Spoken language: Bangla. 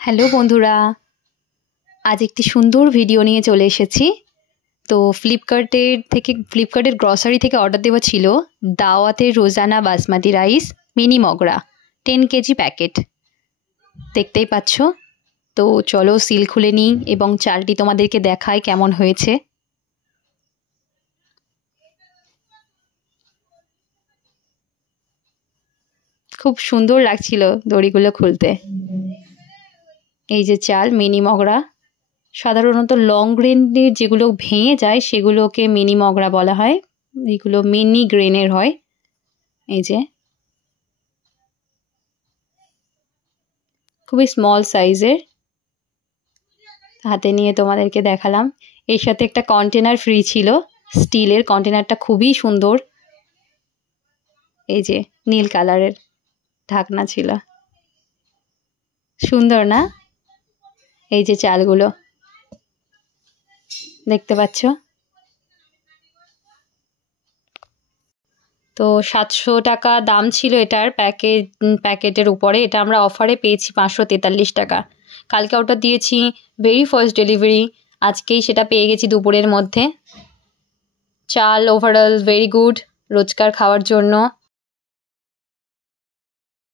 হ্যালো বন্ধুরা, আজ একটি সুন্দর ভিডিও নিয়ে চলে এসেছি। তো ফ্লিপকার্টের গ্রসারি থেকে অর্ডার দেওয়া ছিল দাওয়াতের Rozana basmati rice mini Mogra 10 KG packet. দেখতেই পাচ্ছ। তো চলো সিল খুলে নিই এবং চালটি তোমাদেরকে দেখাই কেমন হয়েছে। খুব সুন্দর লাগছিল দড়িগুলো খুলতে। এই যে চাল মিনি মগরা, সাধারণত লং গ্রেনের যেগুলো ভেঙে যায় সেগুলোকে মিনি মগরা বলা হয়, এগুলো মিনি গ্রেনের হয়। এই যে খুবই স্মল সাইজের, হাতে নিয়ে তোমাদেরকে দেখালাম। এর সাথে একটা কন্টেনার ফ্রি ছিল, স্টিলের কন্টেনারটা খুবই সুন্দর। এই যে নীল কালারের ঢাকনা ছিল, সুন্দর না? এই যে চালগুলো দেখতে পাচ্ছ। তো 700 টাকা দাম ছিল এটার প্যাকেটের উপরে। এটা আমরা অফারে পেয়েছি 543 টাকা। কালকে অর্ডার দিয়েছি, ভেরি ফার্স্ট ডেলিভারি, আজকেই সেটা পেয়ে গেছি দুপুরের মধ্যে। চাল ওভারঅল ভেরি গুড রোজকার খাওয়ার জন্য।